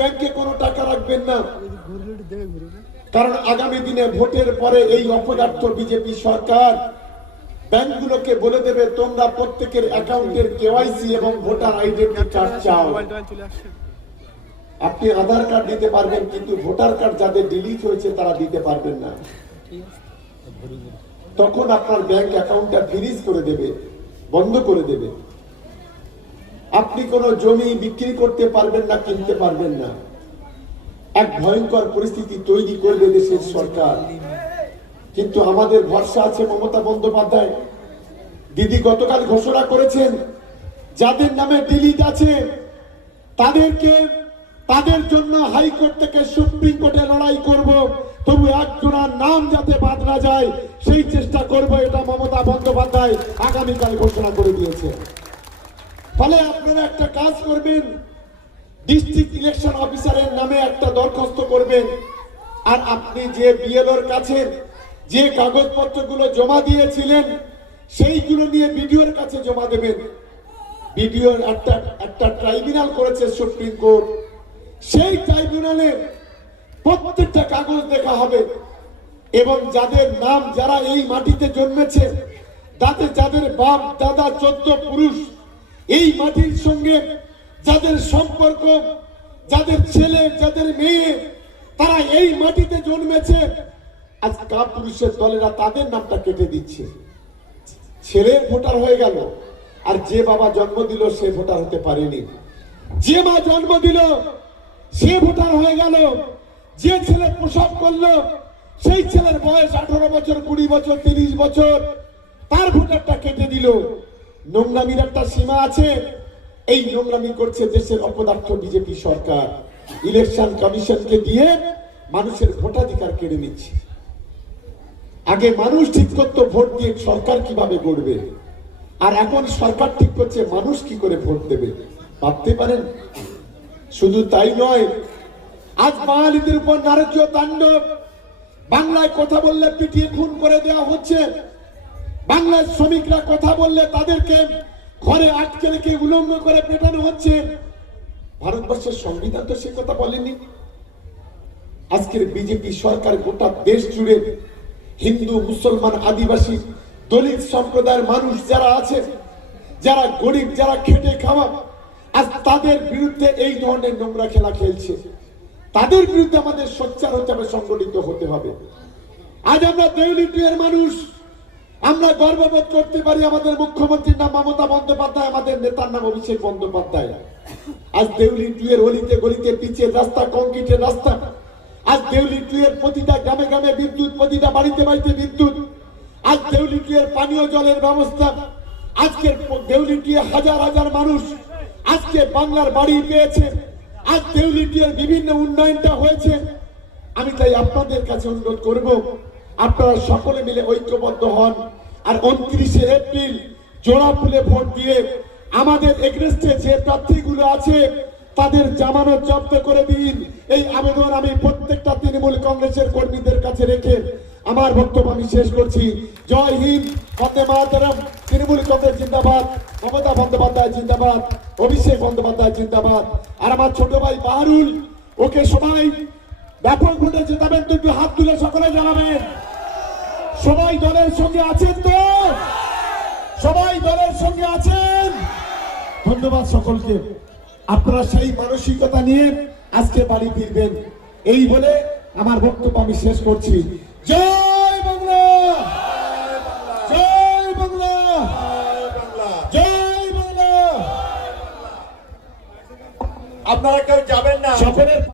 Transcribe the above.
ব্যাংকে কোনো টাকা রাখবেন না, কারণ আগামী দিনে ভোটের পরে এই অপদার্থ বিজেপি সরকার ব্যাংকগুলোকে বলে দেবে তোমরা প্রত্যেকের অ্যাকাউন্টের কেওয়াইসি এবং ভোটার আইডেন্টি কার্ড চাও। আপনি আধার কার্ড দিতে পারবেন, কিন্তু ভোটার কার্ড যাদের ডিলিট হয়েছে তারা দিতে পারবেন না। তখন আপনার ব্যাংক অ্যাকাউন্টটা ফ্রিজ করে দেবে, বন্ধ করে দেবে। আপনি কোনো জমি বিক্রি করতে পারবেন না, কিনতে পারবেন না। এক ভয়ঙ্কর পরিস্থিতি তৈরি করবে দেশের সরকার। কিন্তু আমাদের ভরসা আছে মমতা বন্দ্যোপাধ্যায়। দিদি গতকাল ঘোষণা করেছেন যাদের নামে ডিলিট আছে তাদের জন্য হাইকোর্ট থেকে সুপ্রিম কোর্টে লড়াই করব, তবু একজনের নাম যাতে বাদ না যায় সেই চেষ্টা করব, এটা মমতা বন্দ্যোপাধ্যায় আগামীকাল ঘোষণা করে দিয়েছে। ফলে আপনারা একটা কাজ করবেন, ডিস্ট্রিক্ট ইলেকশন অফিসারের নামে একটা দরখাস্ত করবেন, আর আপনি যে বিএলওর কাছে যে কাগজপত্রগুলো জমা দিয়েছিলেন সেইগুলো নিয়ে বিডিওর কাছে জমা দেবেন। বিডিওর একটা ট্রাইব্যুনাল করেছে সুপ্রিম কোর্ট, সেই ট্রাইব্যুনালে প্রত্যেকটা কাগজ দেখা হবে এবং যাদের নাম, যারা এই মাটিতে জন্মেছে, যাদের বাপ দাদা 14 পুরুষ এই মাটির সঙ্গে যাদের সম্পর্ক, যাদের ছেলে যাদের মেয়ে তারা এই মাটিতে জন্মেছে, আজ কাপুরুষের দলেরা তাদের নামটা কেটে দিচ্ছে। ছেলে ভোটার হয়ে গেল, আর যে বাবা জন্ম দিল সে ভোটার হতে পারেনি। যে মা জন্ম দিল সে ভোটার হয়ে গেল। যে ছেলে প্রসব করলো সেই ছেলের বয়স 18 বছর, 20 বছর, 30 বছর, তার ভোটারটা কেটে দিল। নোংরামির একটা সীমা আছে। এই নোংরামি করছে দেশের অপদার্থ বিজেপি সরকার। ইলেকশন কমিশনকে দিয়ে মানুষের ভোটাধিকার কেড়ে নিচ্ছে। আগে মানুষ ঠিক করতো ভোট দিয়ে সরকার কিভাবে গড়বে, আর এখন সরকার ঠিক করছে মানুষ কি করে ভোট দেবে। ভাবতে পারেন? শুধু তাই নয়, আজ বাঙালিদের উপর নারকীয় তাণ্ডব। বাংলায় কথা বললে পিটিয়ে খুন করে দেওয়া হচ্ছে। বাংলার শ্রমিকরা কথা বললে তাদেরকে ঘরে আটকে রেখে উলঙ্গ করে পেটানো হচ্ছে। ভারতবর্ষের সংবিধান তো সে কথা বলেনি। আজকের বিজেপি সরকার গোটা দেশ জুড়ে হিন্দু, মুসলমান, আদিবাসী, দলিত সম্প্রদায়ের মানুষ যারা আছে, যারা গরিব, যারা খেটে খাওয়া, আজ তাদের বিরুদ্ধে এই ধরনের নোংরা খেলা খেলছে। তাদের বিরুদ্ধে আমাদের সোচ্চার হতে হবে, সংগঠিত হতে হবে। আজ আমরা দেউলি টুয়ের মানুষ, আমরা গর্ববোধ করতে পারি আমাদের মুখ্যমন্ত্রীর নাম মমতা বন্দ্যোপাধ্যায়, আমাদের নেতার নাম অভিষেক বন্দ্যোপাধ্যায়। আজ দেউলি টুয়ের অলিতে গলিতে পিচের রাস্তা, কংক্রিটের রাস্তা। আজ দেউলি টুয়ের প্রতিটা গ্রামে গ্রামে বিদ্যুৎ, প্রতিটা বাড়িতে বাড়িতে বিদ্যুৎ। আজ দেউলি টুয়ের পানীয় জলের ব্যবস্থা। আজকের দেউলি টুয়ে হাজার হাজার মানুষ আজকে বাংলার বাড়ি পেয়েছে। আজ দেউলি টুয়ের বিভিন্ন উন্নয়নটা হয়েছে। আমি তাই আপনাদের কাছে অনুরোধ করব, আপনারা সকলে মিলে ঐক্যবদ্ধ হন, আর 29শে এপ্রিল জোড়া ফুলে ভোট দিয়ে আমাদের এগেনস্টে যে প্রার্থীগুলো আছে তাদের জামানত জব্দ করে দিন। এই আবেদন আমি প্রত্যেকটা তৃণমূল কংগ্রেসের কর্মীদের কাছে রেখে আমার বক্তব্য আমি শেষ করছি। জয় হিন্দ, বন্দে মাতরম। তৃণমূল কংগ্রেস জিন্দাবাদ, মমতা বন্দ্যোপাধ্যায় জিন্দাবাদ, অভিষেক বন্দ্যোপাধ্যায় জিন্দাবাদ। আর আমার ছোট ভাই বাহারুল, ওকে সবাই ব্যাপক ভোটে জেতাবেন তো? একটু হাত তুলে সকলে জানাবেন। সবাই দলের সঙ্গে আছেন তো? সবাই দলের সঙ্গে আছেন? ধন্যবাদ সকলকে। আপনারা সেই মানসিকতা নিয়ে আজকে বাড়ি ফিরবেন, এই বলে আমার বক্তব্য আমি শেষ করছি। জয় বাংলা, জয় বাংলা, জয় বাংলা। আপনারা কেউ যাবেন না। সকলের